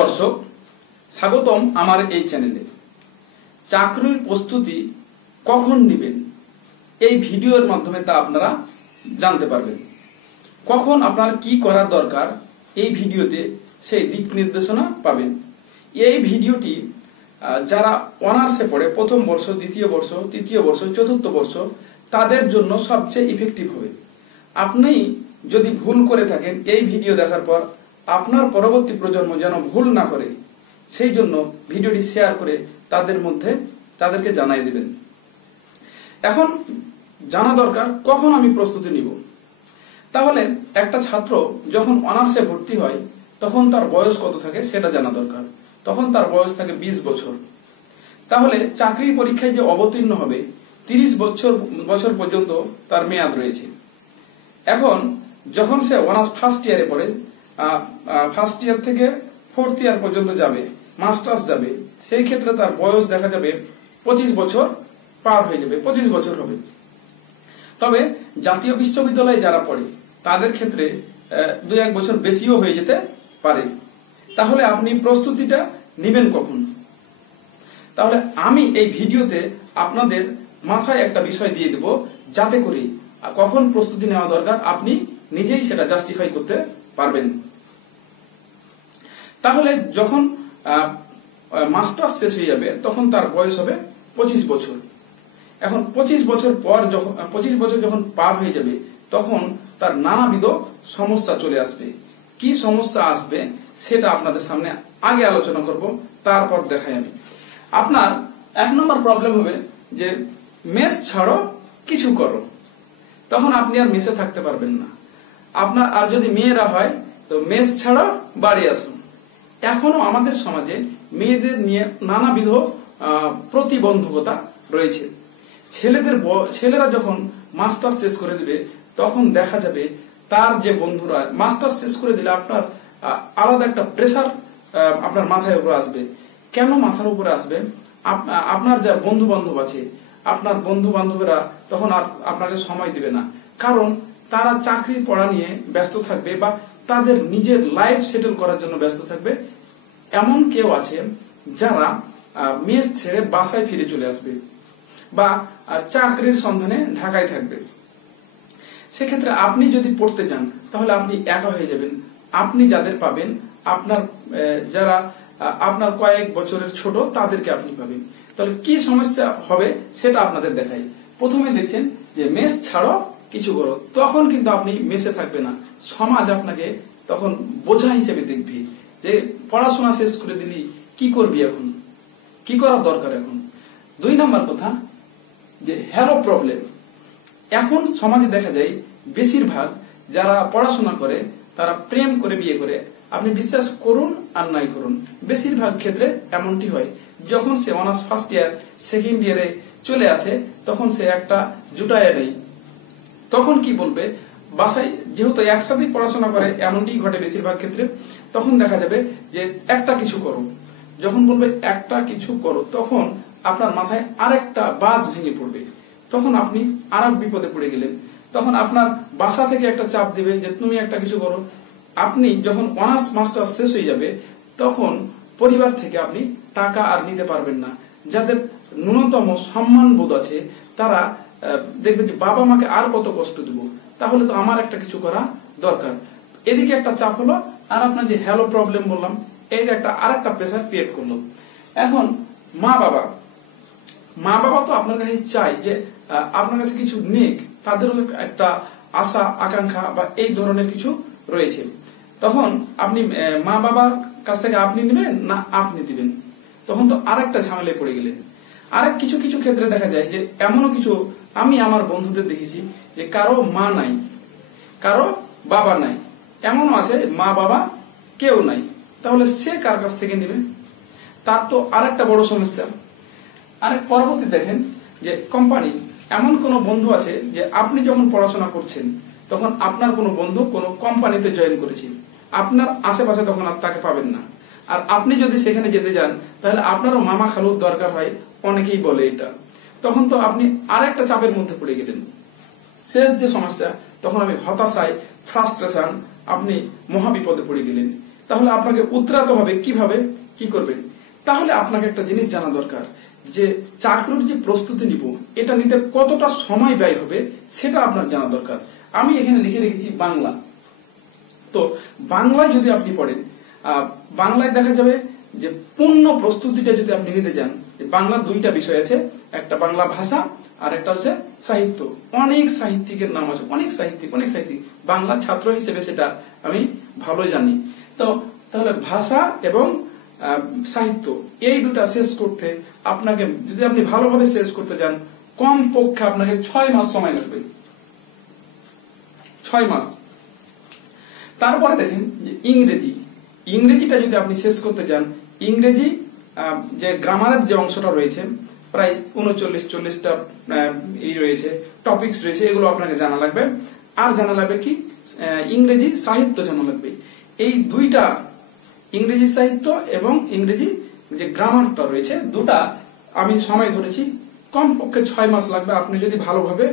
দর্শক, স্বাগতম আমার এই চ্যানেলে। চাকরির প্রস্তুতি কখন নেবেন এই ভিডিওর মাধ্যমে তা আপনারা জানতে পারবেন। কখন আপনার কি করার দরকার এই ভিডিওতে সেই দিক নির্দেশনা পাবেন। এই ভিডিওটি যারা অনার্সে পড়ে প্রথম বর্ষ, দ্বিতীয় বর্ষ, তৃতীয় বর্ষ, চতুর্থ বর্ষ তাদের জন্য সবচেয়ে ইফেক্টিভ হবে। আপনি যদি ভুল করে থাকেন এই ভিডিও দেখার পর আপনার পরবর্তী প্রজন্ম যেন ভুল না করে সেই জন্য ভিডিওটি শেয়ার করে তাদেরকে জানাই দিবেন। এখন জানা দরকার কখন আমি প্রস্তুতি নিব। তাহলে একটা ছাত্র যখন অনার্সে ভর্তি হয় তখন তার বয়স কত থাকে সেটা জানা দরকার। তখন তার বয়স থাকে 20 বছর। তাহলে চাকরির পরীক্ষায় যে অবতীর্ণ হবে 30 বছর পর্যন্ত তার মেয়াদ রয়েছে। এখন যখন সে অনার্স ফার্স্ট ইয়ারে পড়ে, ফার্স্ট ইয়ার থেকে ফোর্থ ইয়ার পর্যন্ত যাবে, মাস্টার্স যাবে, সেই ক্ষেত্রে তার বয়স দেখা যাবে 25 বছর পার হয়ে যাবে, 25 বছর হবে। তবে জাতীয় বিশ্ববিদ্যালয়ে যারা পড়ে তাদের ক্ষেত্রে 2-1 বছর বেশিও হয়ে যেতে পারে। তাহলে আপনি প্রস্তুতিটা নেবেন কখন? তাহলে আমি এই ভিডিওতে আপনাদের মাথায় একটা বিষয় দিয়ে দেব, যাতে করে কখন প্রস্তুতি নেওয়া দরকার আপনি নিজেই সেটা জাস্টিফাই করতে পারবেন। তাহলে যখন মাস্টার্স শেষ হয়ে যাবে তখন তার বয়স হবে 25 বছর। এখন 25 বছর পর যখন 25 বছর যখন পার হয়ে যাবে তখন তার নানাবিধ সমস্যা চলে আসবে। কি সমস্যা আসবে সেটা আপনাদের সামনে আগে আলোচনা করব, তারপর দেখাই আমি। আপনার 1 নম্বর প্রবলেম হবে যে মেস ছাড়ো কিছু করো। তখন আপনি আর মেসে থাকতে পারবেন না। আপনার আর যদি মেয়েরা হয় তো মেস ছাড়ো বাড়ি আসুন। এখনো আমাদের সমাজে মেয়েদের নিয়ে নানাবিধ প্রতিবন্ধকতা রয়েছে। ছেলেরা যখন মাস্টার শেষ করে দিবে তখন দেখা যাবে তার যে বন্ধুরা মাস্টার শেষ করে দিলে আপনার আলাদা একটা প্রেসার আপনার মাথার উপরে আসবে। কেন মাথার উপরে আসবে? আপনার যা বন্ধু বান্ধব আছে, আপনার বন্ধু বান্ধবেরা তখন আর আপনাকে সময় দিবে না, কারণ তারা চাকরি পড়া নিয়ে ব্যস্ত থাকবে বা তাদের নিজের লাইফ সেটেল করার জন্য ব্যস্ত থাকবে। এমন কেউ আছে যারা মেস ছেড়ে বাসায় ফিরে চলে আসবে বা চাকরির সন্ধানে ঢাকায় থাকবে। সেক্ষেত্রে আপনি যদি পড়তে চান তাহলে আপনি একা হয়ে যাবেন। আপনি যাদের পাবেন যারা আপনার কয়েক বছরের ছোট তাদেরকে আপনি পাবেন। তাহলে কি সমস্যা হবে সেটা আপনাদের দেখাই। প্রথমে দেখছেন যে মেস ছাড়ো কিছু করো, তখন কিন্তু আপনি মেসে থাকবে না। সমাজ আপনাকে তখন বোঝা হিসেবে দেখবে যে পড়াশোনা শেষ করে দিলি, কি করবি এখন, কি করার দরকার এখন। 2 নম্বর কথা যে হ্যালো প্রবলেম। এখন সমাজে দেখা যায় বেশিরভাগ যারা পড়াশোনা করে তারা প্রেম করে বিয়ে করে। আপনি বিশ্বাস করুন আর নাই করুন, বেশিরভাগ ক্ষেত্রে এমনটি হয়। যখন সে অনার্স ফার্স্ট ইয়ার, সেকেন্ড ইয়ারে চলে আসে তখন সে একটা জুটায় নেই। তখন কি বলবে, বাসায় যেহেতু একসাথে পড়াশোনা করে, এমনটি ঘটে বেশিরভাগ ক্ষেত্রে। তখন দেখা যাবে যে একটা কিছু করো। যখন বলবে একটা কিছু করো তখন আপনার মাথায় আরেকটা বাজ ভেঙে পড়বে। তখন আপনি আর এক বিপদে পড়ে গেলেন। তখন আপনার বাসা থেকে একটা চাপ দিবে যে তুমি একটা কিছু করো। আপনি যখন অনার্স মাস্টার শেষ হয়ে যাবে তখন পরিবার থেকে আপনি টাকা আর নিতে পারবেন না। যাদের ন্যূনতম সম্মান বোধ আছে তারা দেখবে যে বাবা মাকে আর কত কষ্ট দেব, তাহলে তো আমার একটা কিছু করা দরকার। এদিকে একটা চাপ হলো, আর আপনার যে হ্যালো প্রবলেম বললাম এই একটা আরেকটা প্রেসার ক্রিয়েট করলো। এখন মা বাবা তো আপনার কাছে চাই যে আপনার কাছে কিছু নেক, তাদেরও একটা আশা আকাঙ্ক্ষা বা এই ধরনের কিছু রয়েছে। তখন আপনি মা বাবার কাছ থেকে আপনি নেবেন না আপনি দিবেন, তখন তো আরেকটা ঝামেলায় পড়ে গেলেন। আরেক কিছু ক্ষেত্রে দেখা যায় যে এমনও কিছু আমি আমার বন্ধুদের দেখেছি যে কারো মা নাই, কারো বাবা নাই, এমনও আছে মা বাবা কেউ নাই। তাহলে সে কার কাছ থেকে নেবে? তার তো আরেকটা বড় সমস্যা। আরেক পরবর্তী দেখেন যে কোম্পানি, এমন কোন বন্ধু আছে যে আপনি যখন পড়াশোনা করছেন তখন আপনার কোনো বন্ধু কোনো কোম্পানিতে জয়েন করেছে, আপনার আশেপাশে তখন আর তাকে পাবেন না। আর আপনি যদি সেখানে যেতে যান তাহলে আপনারও মামা খালুর দরকার হয়, অনেকেই বলে এটা। তখন তো আপনি আরেকটা চাপের মধ্যে পড়ে গেলেন। শেষ যে সমস্যা, তখন আমি হতাশায়, ফ্রাস্ট্রেশন, আপনি মহাবিপদে পড়ে গেলেন। তাহলে আপনাকে উতরাতে হবে কিভাবে, কি করবেন। তাহলে আপনাকে একটা জিনিস জানা দরকার যে চাকরির যে প্রস্তুতি নিব এটা নিতে কতটা সময় ব্যয় হবে সেটা আপনার জানা দরকার। আমি এখানে লিখে রেখেছি বাংলা। তো বাংলায় যদি আপনি পড়েন, বাংলায় দেখা যাবে যে পূর্ণ প্রস্তুতিটা যদি আপনি নিতে যান, বাংলা দুইটা বিষয় আছে, একটা বাংলা ভাষা আর একটা হচ্ছে সাহিত্য। অনেক সাহিত্যিকের নাম আছে, অনেক সাহিত্যিক বাংলা ছাত্র হিসেবে সেটা আমি ভালোই জানি। তো তাহলে ভাষা এবং সাহিত্য এই দুটা শেষ করতে আপনাকে, যদি আপনি ভালোভাবে শেষ করতে চান, কম পক্ষে আপনাকে 6 মাস সময় লাগবে, 6 মাস। তারপরে দেখেন যে ইংরেজিটা যদি আপনি শেষ করতে চান, ইংরেজি যে গ্রামারের যে অংশটা রয়েছে প্রায় 39-40টা রয়েছে, টপিকস রয়েছে, এগুলো আপনাকে জানা লাগবে। আর জানা লাগবে কি, ইংরেজি সাহিত্য জানা লাগবে। এই দুইটা, ইংরেজি সাহিত্য এবং ইংরেজি যে গ্রামারটা রয়েছে, দুটা আমি সময় ধরেছি কমপক্ষে 6 মাস লাগবে আপনি যদি ভালোভাবে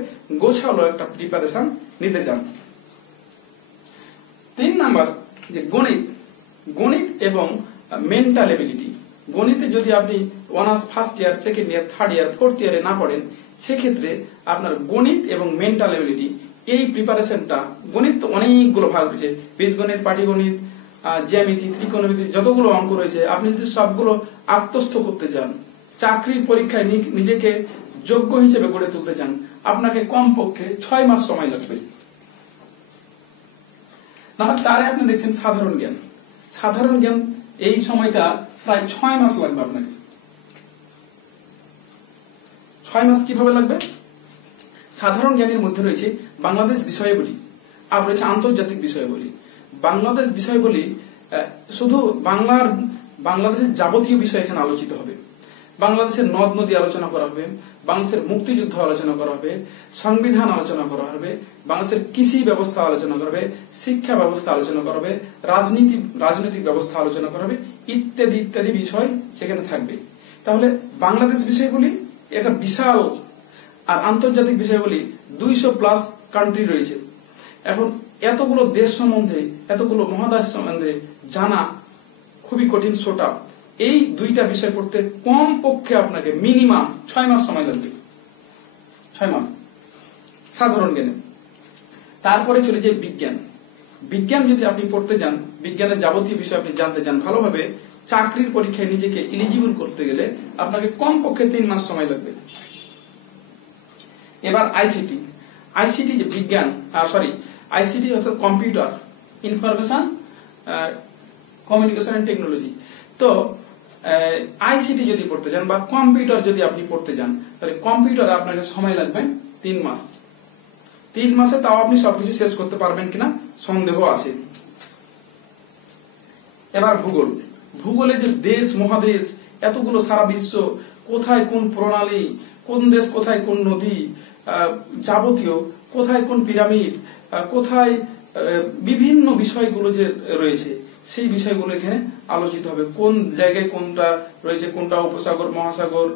গোছালো একটা প্রিপারেশন নিতে চান। 3 নাম্বার যে গণিত এবং মেন্টাল এবিলিটি। গণিতে যদি আপনি honours first year, second year, third year, fourth ইয়ারে না পড়েন, সেক্ষেত্রে আপনার গণিত এবং মেন্টাল এবিলিটি এই প্রিপারেশনটা, গণিত তো অনেকগুলো ভাগ রয়েছে, বীজগণিত, পাটিগণিত, জ্যামিতি, ত্রিকোণমিতি, যতগুলো অঙ্ক রয়েছে, আপনি যদি সবগুলো আত্মস্থ করতে চান, চাকরির পরীক্ষায় নিজেকে যোগ্য হিসেবে গড়ে তুলতে চান, আপনাকে কমপক্ষে 6 মাস সময় লাগবে। নাম্বার 4 আপনি দেখছেন সাধারণ জ্ঞান। এই সময়টা প্রায় 6 মাস লাগবে আপনাকে। 6 মাস কিভাবে লাগবে? সাধারণ জ্ঞানের মধ্যে রয়েছে বাংলাদেশ বিষয়াবলী আর রয়েছে আন্তর্জাতিক বিষয়াবলী। বাংলাদেশ বিষয়াবলী শুধু বাংলাদেশের যাবতীয় বিষয় এখানে আলোচিত হবে। বাংলাদেশের নদ নদী আলোচনা করা হবে, বাংলাদেশের মুক্তিযুদ্ধ আলোচনা করা হবে, সংবিধান আলোচনা করা হবে, বাংলাদেশের কৃষি ব্যবস্থা আলোচনা করা হবে, শিক্ষা ব্যবস্থা আলোচনা করা হবে, রাজনৈতিক ব্যবস্থা আলোচনা করা হবে, ইত্যাদি ইত্যাদি বিষয় সেখানে থাকবে। তাহলে বাংলাদেশ বিষয়গুলি এটা বিশাল, আর আন্তর্জাতিক বিষয়গুলি 200+ কান্ট্রি রয়েছে। এখন এতগুলো দেশ সম্বন্ধে, এতগুলো মহাদেশ সম্বন্ধে জানা খুবই কঠিন সোটা। এই দুইটা বিষয় পড়তে কম পক্ষে আপনাকে মিনিমাম 6 মাস সময় লাগবে, 6 মাস সাধারণ জ্ঞানে। তারপরে চলে যায় বিজ্ঞান যদি আপনি পড়তে যান, বিজ্ঞানের যাবতীয় বিষয় আপনি জানতে চান ভালোভাবে, চাকরির পরীক্ষায় নিজেকে এলিজিবল করতে গেলে আপনাকে কম পক্ষে 3 মাস সময় লাগবে। এবার আইসিটি যে বিজ্ঞান, আইসিটি অর্থাৎ computer, information communication and technology. তো আইসিটি যদি পড়তে যান বা কম্পিউটার যদি আপনি পড়তে যান, তাহলে কম্পিউটারে আপনাকে সময় লাগবে 3 মাস। 3 মাসে তাও আপনি সবকিছু শেষ করতে পারবেন কিনা সন্দেহ আছে। এবার ভূগোলে যে দেশ মহাদেশ, এতগুলো সারা বিশ্ব, কোথায় কোন প্রণালী, কোন দেশ কোথায় কোন নদী, যাবতীয় কোথায় কোন পিরামিড, কোথায় বিভিন্ন বিষয়গুলো যে রয়েছে, সেই বিষয়গুলো এখানে আলোচিত হবে। কোন জায়গায় কোনটা রয়েছে, কোনটা উপসাগর, মহাসাগর,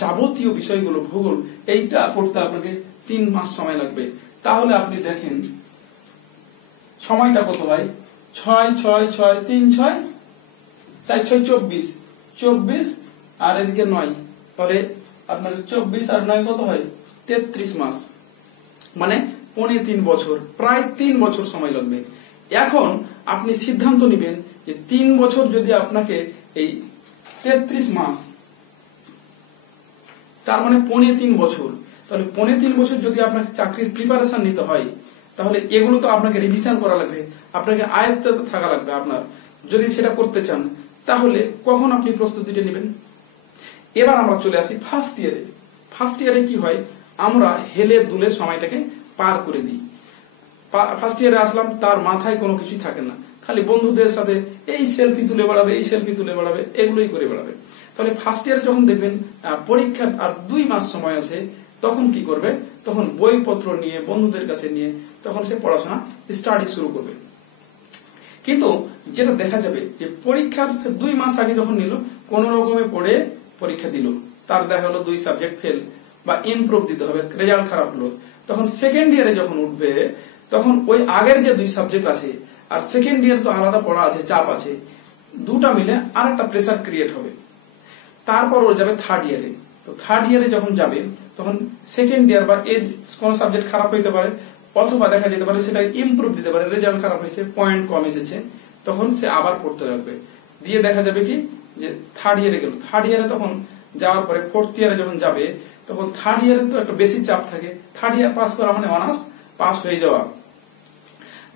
যাবতীয় বিষয়গুলো ভূগোল, এইটা পড়তে আপনাকে 3 মাস সময় লাগবে। তাহলে আপনি দেখেন সময়টা কত হয়, 6 6 6 3 6 4 6 24 আর এদিকে 9, তাহলে আপনার 24 আর 9 কত হয়, 33 মাস, মানে 3.25 বছর, প্রায় 3 বছর সময় লাগবে। এখন আপনি সিদ্ধান্ত নেবেন যে 3 বছর যদি আপনাকে এই 33 মাস, তার মানে 3.25 বছর, তাহলে 3.25 বছর যদি আপনাকে চাকরির প্রিপারেশন নিতে হয়, তাহলে এগুলো তো আপনাকে রিভিশন করা লাগবে, আপনাকে আয়ত্তে থাকা লাগবে। আপনার যদি সেটা করতে চান, তাহলে কখন আপনি প্রস্তুতিটা নেবেন? এবার আমরা চলে আসি ফার্স্ট ইয়ারে কি হয়, আমরা হেলে দুলে সময়টাকে পার করে দিই। ফার্স্ট ইয়ারে আসলাম, তার মাথায় কোনো কিছুই থাকে না, খালি বন্ধুদের সাথে এই সেলফি তুলে বেড়াবে, এগুলোই করে বেড়াবে। তাহলে ফার্স্ট ইয়ারে যখন দেখবেন পরীক্ষার আর 2 মাস সময় আছে, তখন কি করবে, তখন বইপত্র নিয়ে বন্ধুদের কাছে নিয়ে তখন সে পড়াশোনা স্টাডি শুরু করবে। কিন্তু যেটা দেখা যাবে যে পরীক্ষার 2 মাস আগে যখন নিল, কোন রকমে পড়ে পরীক্ষা দিল, তার দেখা হলো 2 সাবজেক্ট ফেল বা ইমপ্রুভ দিতে হবে, রেজাল্ট খারাপ হলো, তখন সেকেন্ড ইয়ারে যখন উঠবে, তখন ওই আগের যে 2 সাবজেক্ট আছে আর সেকেন্ড ইয়ার তো আলাদা পড়া আছে, চাপ আছে, দুটা মিলে আর একটা প্রেসার ক্রিয়েট হবে। তারপর ও যাবে থার্ড ইয়ারে। তো থার্ড ইয়ারে যখন যাবে তখন সেকেন্ড ইয়ার বা এর কোন সাবজেক্ট খারাপ হইতে পারে, অথবা দেখা যেতে পারে সেটা ইমপ্রুভ দিতে পারে, রেজাল্ট খারাপ হয়েছে, পয়েন্ট কম এসেছে, তখন সে আবার পড়তে লাগবে। দিয়ে দেখা যাবে কি যে থার্ড ইয়ারে গেল। থার্ড ইয়ারে তখন যাওয়ার পরে ফোর্থ ইয়ারে যখন যাবে তখন থার্ড ইয়ারে তো একটা বেশি চাপ থাকে। থার্ড ইয়ার পাস করা মানে অনার্স পাস হয়ে যাওয়া।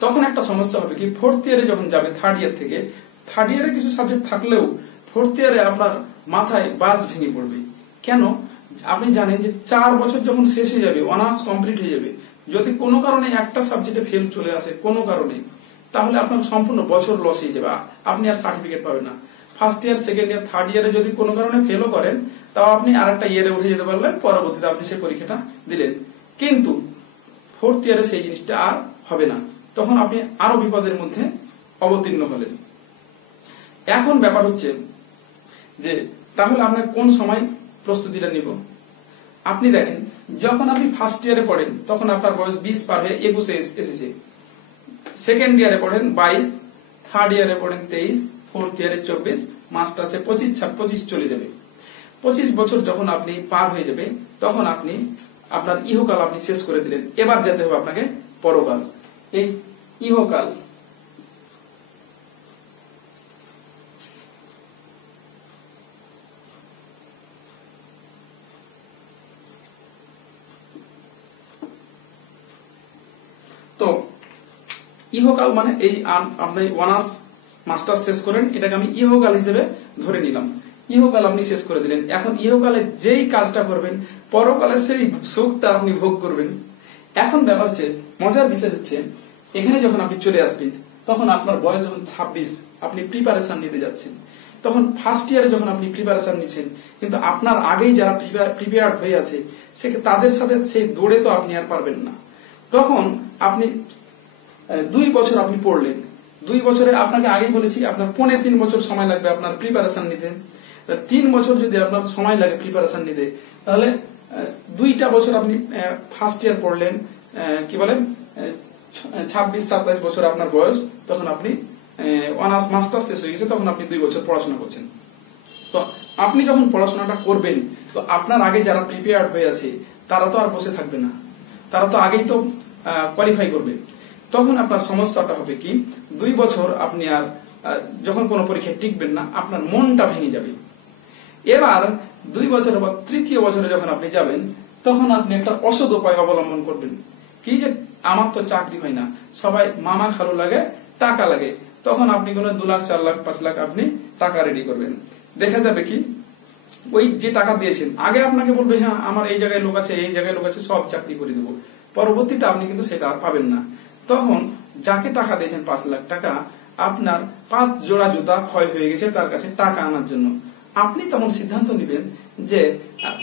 তখন একটা সমস্যা হবে কি, ফোর্থ ইয়ারে যখন যাবে থার্ড ইয়ার থেকে, থার্ড ইয়ারে কিছু সাবজেক্ট থাকলেও ফোর্থ ইয়ারে আপনার মাথায় বাজ ভেঙে পড়বে। কেন? আপনি জানেন যে 4 বছর যখন শেষ হয়ে যাবে, অনার্স কমপ্লিট হয়ে যাবে, যদি কোনো কারণে একটা সাবজেক্টে ফেল চলে আসে কোনো কারণে, তাহলে আপনার সম্পূর্ণ বছর লস হয়ে যাবে, আপনি আর সার্টিফিকেট পাবেন না। First year, second year, third ইয়ারে যদি কোনো কারণে ফেলও করেন, তাও আপনি আর একটা ইয়ারে উঠে যেতে পারলেন, পরবর্তীতে আপনি সেই পরীক্ষাটা দিলেন। কিন্তু ফোর্থ ইয়ারে সেই জিনিসটা আর হবে না, তখন আপনি আরো বিপদের মধ্যে অবতীর্ণ হলেন। এখন ব্যাপার হচ্ছে যে তাহলে আমরা কোন সময় প্রস্তুতিটা নিব। আপনি দেখেন, যখন আপনি ফার্স্ট ইয়ারে পড়েন তখন আপনার বয়স 20 পার হয়ে 21 এসেছে, সেকেন্ড ইয়ারে পড়েন 22, থার্ড ইয়ারে পড়েন 23, ফোর্থ ইয়ারে 24, মাস্টার্সে 25 চলে যাবে। 25 বছর যখন আপনি পার হয়ে যাবে তখন আপনি আপনার ইহকাল আপনি শেষ করে দিলেন। এবার যেতে হবে আপনাকে পরকাল। এই ইহকাল তো ইহকাল মানে এই আপনি অনার্স মাস্টার্স শেষ করেন, এটাকে আমি ইহকাল হিসেবে ধরে নিলাম। ইহকাল আপনি শেষ করে দিলেন। এখন ইহকালে যেই কাজটা করবেন, পরকালে সেই সুখটা আপনি ভোগ করবেন। এখন ব্যাপার হচ্ছে, মজার বিষয় হচ্ছে, এখানে যখন আপনি চলে আসবেন তখন আপনার বয়স যখন 26, আপনি প্রিপারেশন নিতে যাচ্ছেন। তখন ফার্স্ট ইয়ারে যখন আপনি প্রিপারেশন নিচ্ছেন, কিন্তু আপনার আগেই যারা প্রিপেয়ার্ড হয়ে আছে তাদের সাথে সেই দৌড়ে তো আপনি আর পারবেন না। তখন আপনি 2 বছর আপনি পড়লেন, 2 বছরে আপনাকে আগেই বলেছি আপনার 3.5 বছর সময় লাগবে আপনার প্রিপারেশন নিতে। 3 বছর যদি আপনার সময় লাগে প্রিপারেশন নিতে, তাহলে 2টা বছর আপনি ফার্স্ট ইয়ার পড়লেন, কি বলেন 26-27 বছর আপনার বয়স, তখন আপনি অনার্স মাস্টার শেষ হয়ে গেছে, তখন আপনি 2 বছর পড়াশোনা করছেন। তো আপনি যখন পড়াশোনাটা করবেন, তো আপনার আগে যারা প্রিপেয়ার্ড হয়ে আছে তারা তো আর বসে থাকবে না, তারা তো আগেই তো কোয়ালিফাই করবে। তখন আপনার সমস্যাটা হবে কি, 2 বছর আপনি আর যখন কোনো পরীক্ষায় টিকবেন না, আপনার মনটা ভেঙে যাবে। এবার 2 বছর বা 3য় বছরে যখন আপনি যাবেন, তখন আপনি একটা অসৎ উপায় অবলম্বন করবেন। কি যে আমার তো চাকরি হয় না, সবাই মামা খালু লাগে, টাকা লাগে, তখন আপনি কোনো 2 লাখ 4 লাখ 5 লাখ আপনি টাকা রেডি করবেন। দেখা যাবে কি ওই যে টাকা দিয়েছেন, আগে আপনাকে বলবে হ্যাঁ আমার এই জায়গায় লোক আছে, এই জায়গায় লোক আছে, সব চাকরি করে দেবো। পরবর্তীতে আপনি কিন্তু সেটা আর পাবেন না। তখন যাকে টাকা দিয়েছেন 5 লাখ টাকা, আপনার 5 জোড়া জুতা ক্ষয় হয়ে গেছে তার কাছে টাকা আনার জন্য। আপনি তখন সিদ্ধান্ত নেবেন যে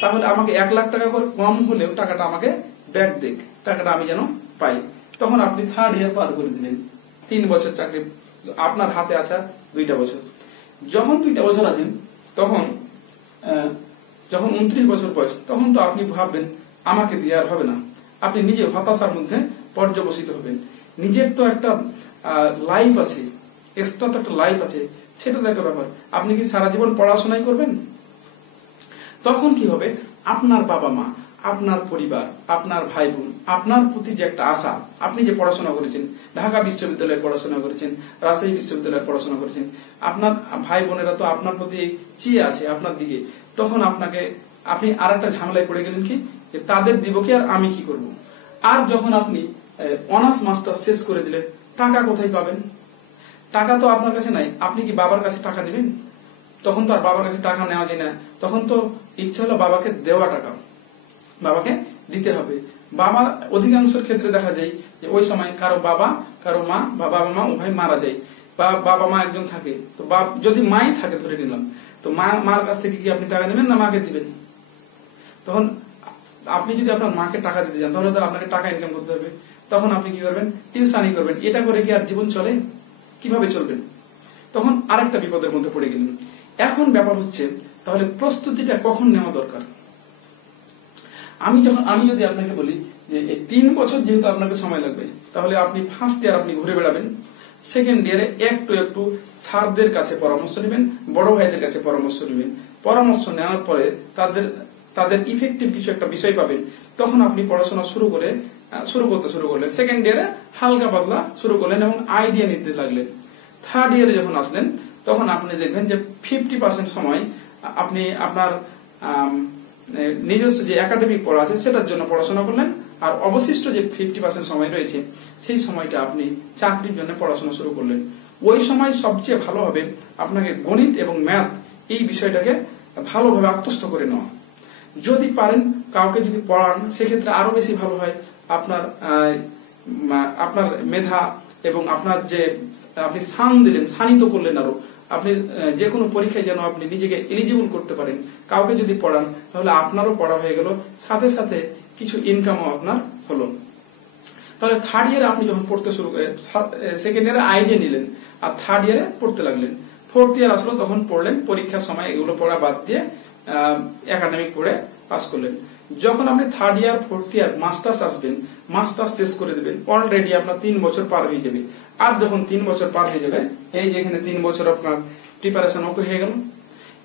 তাহলে আমাকে 1 লাখ টাকা করে কম হলেও টাকাটা আমাকে ব্যাক দেখ, টাকাটা আমি যেন পাই। তখন আপনি থার্ড ইয়ার পার করে দিলেন, 3 বছর চাকরি আপনার হাতে আছে 2টা বছর। যখন 2টা বছর আছেন, তখন যখন 29 বছর বয়স, তখন তো আপনি ভাববেন আমাকে দিয়ে আর হবে না। আপনি নিজে হতাশার মধ্যে পর্যবসিত হবেন। নিজের তো একটা লাইফ আছে, এক্সট্রা তো একটা লাইফ আছে, সেটা তো একটা ব্যাপার। আপনি কি সারা জীবন পড়াশোনাই করবেন? তখন কি হবে, আপনার বাবা মা, আপনার পরিবার, আপনার ভাই বোন, আপনার প্রতি যে একটা আশা, আপনি যে পড়াশোনা করেছেন, ঢাকা বিশ্ববিদ্যালয়ে পড়াশোনা করেছেন, রাজশাহী বিশ্ববিদ্যালয়ে পড়াশোনা করেছেন, আপনার ভাই বোনেরা তো আপনার প্রতি চেয়ে আছে আপনার দিকে। তখন আপনি আর একটা ঝামেলায় পড়ে গেলেন কি, তাদের দিব কি আর আমি কি করব। আর যখন আপনি অনার্স মাস্টার শেষ করে দিলেন, টাকা কোথায় পাবেন? টাকা তো আপনার কাছে নাই, আপনি কি বাবার কাছে টাকা নেবেন? তখন তো আর বাবার কাছে টাকা নেওয়া যায় না। তখন তো ইচ্ছা হলো বাবাকে দেওয়া টাকা বাবাকে দিতে হবে। বাবা অধিকাংশের ক্ষেত্রে দেখা যায় যে ওই সময় কারো বাবা, কারো মা বা বাবা মা উভয় মারা যায়, বা বাবা মা একজন থাকে। তো যদি মাই থাকে ধরে নিলাম, তো মার কাছ থেকে কি আপনি টাকা নেবেন না মাকে দিবেন? তখন আপনি যদি আপনার মাকে টাকা দিতে যান, তাহলে তো আপনাকে টাকা ইনকাম করতে হবে। তখন আপনি কি করবেন? টিউশনি করবেন। এটা করে কি আর জীবন চলে? কিভাবে চলবেন? তখন আরেকটা বিপদের মধ্যে পড়ে গেলেন। এখন ব্যাপার হচ্ছে, তাহলে প্রস্তুতিটা কখন নেওয়া দরকার? আমি যদি আপনাকে বলি যে 3 বছর যেহেতু আপনাকে সময় লাগবে, তাহলে আপনি ফার্স্ট ইয়ার আপনি ঘুরে বেড়াবেন, সেকেন্ড ইয়ারে একটু একটু স্যারদের কাছে পরামর্শ নেবেন, বড় ভাইদের কাছে পরামর্শ নেবেন। পরামর্শ নেওয়ার পরে তাদের ইফেক্টিভ কিছু একটা বিষয় পাবেন, তখন আপনি পড়াশোনা শুরু করলেন। সেকেন্ড ইয়ারে হালকা পাতলা শুরু করলেন এবং আইডিয়া নিতে লাগলেন। থার্ড ইয়ারে যখন আসলেন তখন আপনি দেখবেন যে 50% সময় আপনি আপনার নিজস্ব যে একাডেমিক পড়া আছে সেটার জন্য পড়াশোনা করলেন, আর অবশিষ্ট যে 50% সময় রয়েছে সেই সময়টা আপনি চাকরির জন্য পড়াশোনা শুরু করলেন। ওই সময় সবচেয়ে ভালো হবে আপনাকে গণিত এবং ম্যাথ এই বিষয়টাকে ভালোভাবে আত্মস্থ করে নেওয়া। যদি পারেন কাউকে যদি পড়ান সেক্ষেত্রে আরো বেশি ভালো হয়। আপনার মেধা এবং আপনার যে আপনি শানিত করলেন, আরো আপনি যে কোনো পরীক্ষায় যেন আপনি নিজেকে এলিজিবল করতে পারেন। কাউকে যদি পড়ান তাহলে আপনারও পড়া হয়ে গেল, সাথে সাথে কিছু ইনকামও আপনার হলো। তাহলে থার্ড ইয়ারে আপনি যখন পড়তে শুরু করেন, সেকেন্ড ইয়ারে আইডিয়া নিলেন আর থার্ড ইয়ারে পড়তে লাগলেন। ফোর্থ ইয়ার আসলো তখন পড়লেন, পরীক্ষার সময় এগুলো পড়া বাদ দিয়ে একাডেমিক পড়ে পাস করলেন। যখন আপনি third year fourth year masters আসবেন, মাস্টার্স শেষ করে দেবেন, অলরেডি আপনার 3 বছর পার হয়ে যাবে। আর যখন 3 বছর পার হয়ে যাবে, এই যে এখানে 3 বছর আপনার প্রিপারেশন ওকে হয়ে গেল।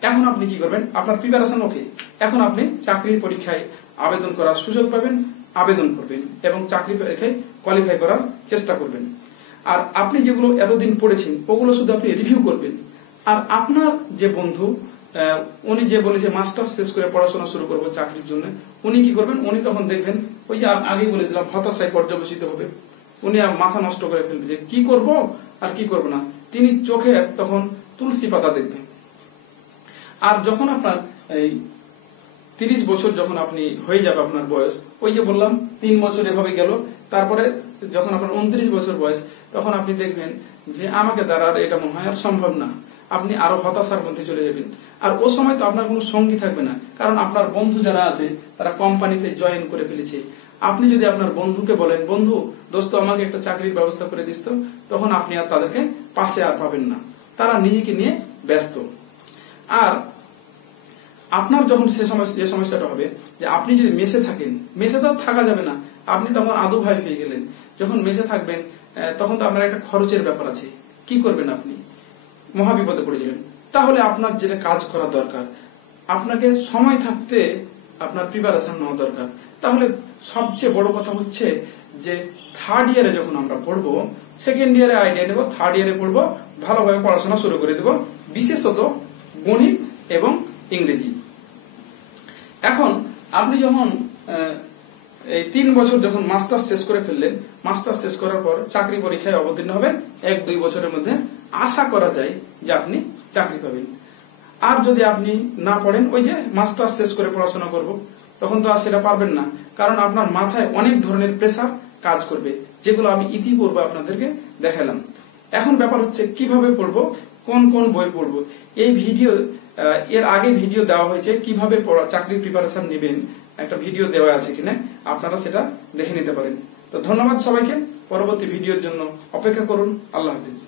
এখন আপনি কি করবেন? আপনার প্রিপারেশন ওকে, এখন আপনি চাকরির পরীক্ষায় আবেদন করার সুযোগ পাবেন, আবেদন করবেন এবং চাকরি পরীক্ষায় কোয়ালিফাই করার চেষ্টা করবেন। আর আপনি যেগুলো এতদিন পড়েছেন ওগুলো শুধু আপনি রিভিউ করবেন। আর আপনার যে বন্ধু উনি যে বলেছে মাস্টার্স শেষ করে পড়াশোনা শুরু করবো চাকরির জন্য, উনি কি করবেন? উনি তখন দেখবেন ওই যে আগেই বলে দিলাম হতাশায় পর্যবসিত হবে। উনি মাথা নষ্ট করে ফেলবে যে কি করব আর কি করব না। তিনি চোখে তখন তুলসী পাতা দেখবেন। আর যখন আপনার এই 30 বছর যখন আপনি হয়ে যাবে আপনার বয়স, ওই যে বললাম 3 বছর এভাবে গেল, তারপরে যখন আপনার 29 বছর বয়স তখন আপনি দেখবেন যে আমাকে দ্বারা এটা মনে হয় আর সম্ভব না। আপনি আরো হতাশার মধ্যে চলে যাবেন। আর ও সময় তো আপনার কোনো সঙ্গী থাকবে না, কারণ আপনার বন্ধু যারা আছে তারা কোম্পানিতে জয়েন করে ফেলেছে। আপনি যদি আপনার বন্ধুকে বলেন, বন্ধু দোস্ত আমাকে একটা চাকরির ব্যবস্থা করে দিস তো, তখন আপনি আর তাদেরকে পাশে আর পাবেন না, তারা নিজেকে নিয়ে ব্যস্ত। আর আপনার যখন যে সমস্যাটা হবে যে আপনি যদি মেসে থাকেন, মেসে তো থাকা যাবে না, আপনি তখন আদু ভাই হয়ে গেলেন। যখন মেসে থাকবেন তখন তো আপনার একটা খরচের ব্যাপার আছে, কি করবেন? আপনি মহাবিপদে পড়ে যাবেন। তাহলে আপনার যেটা কাজ করা দরকার, আপনাকে সময় থাকতে আপনার প্রিপারেশন নেওয়া দরকার। তাহলে সবচেয়ে বড় কথা হচ্ছে যে থার্ড ইয়ারে যখন আমরা পড়বো, সেকেন্ড ইয়ারে আইডিয়া নেব, থার্ড ইয়ারে পড়বো, ভালোভাবে পড়াশোনা শুরু করে দেব, বিশেষত গণিত এবং ইংরেজি। এখন আপনি যখন এই 3 বছর যখন মাস্টার্স শেষ করে ফেললেন, মাস্টার্স শেষ করার পর চাকরি পরীক্ষায় অবতীর্ণ হবেন, 1-2 বছরের মধ্যে আশা করা যায় যে আপনি চাকরি পাবেন। আর যদি আপনি না পড়েন, ওই যে মাস্টার্স শেষ করে পড়াশোনা করব, তখন তো আর সেটা পারবেন না, কারণ আপনার মাথায় অনেক ধরনের প্রেসার কাজ করবে, যেগুলো আমি ইতিপূর্বে আপনাদেরকে দেখালাম। এখন ব্যাপার হচ্ছে কিভাবে পড়বো, কোন কোন বই পড়বো। এই ভিডিও এর আগে ভিডিও দেওয়া হয়েছে, কিভাবে চাকরির প্রিপারেশন নেবেন, একটা ভিডিও দেওয়া আছে কিনা, আপনারা সেটা দেখে নিতে পারেন। তো ধন্যবাদ সবাইকে। পরবর্তী ভিডিওর জন্য অপেক্ষা করুন। আল্লাহ হাফিজ।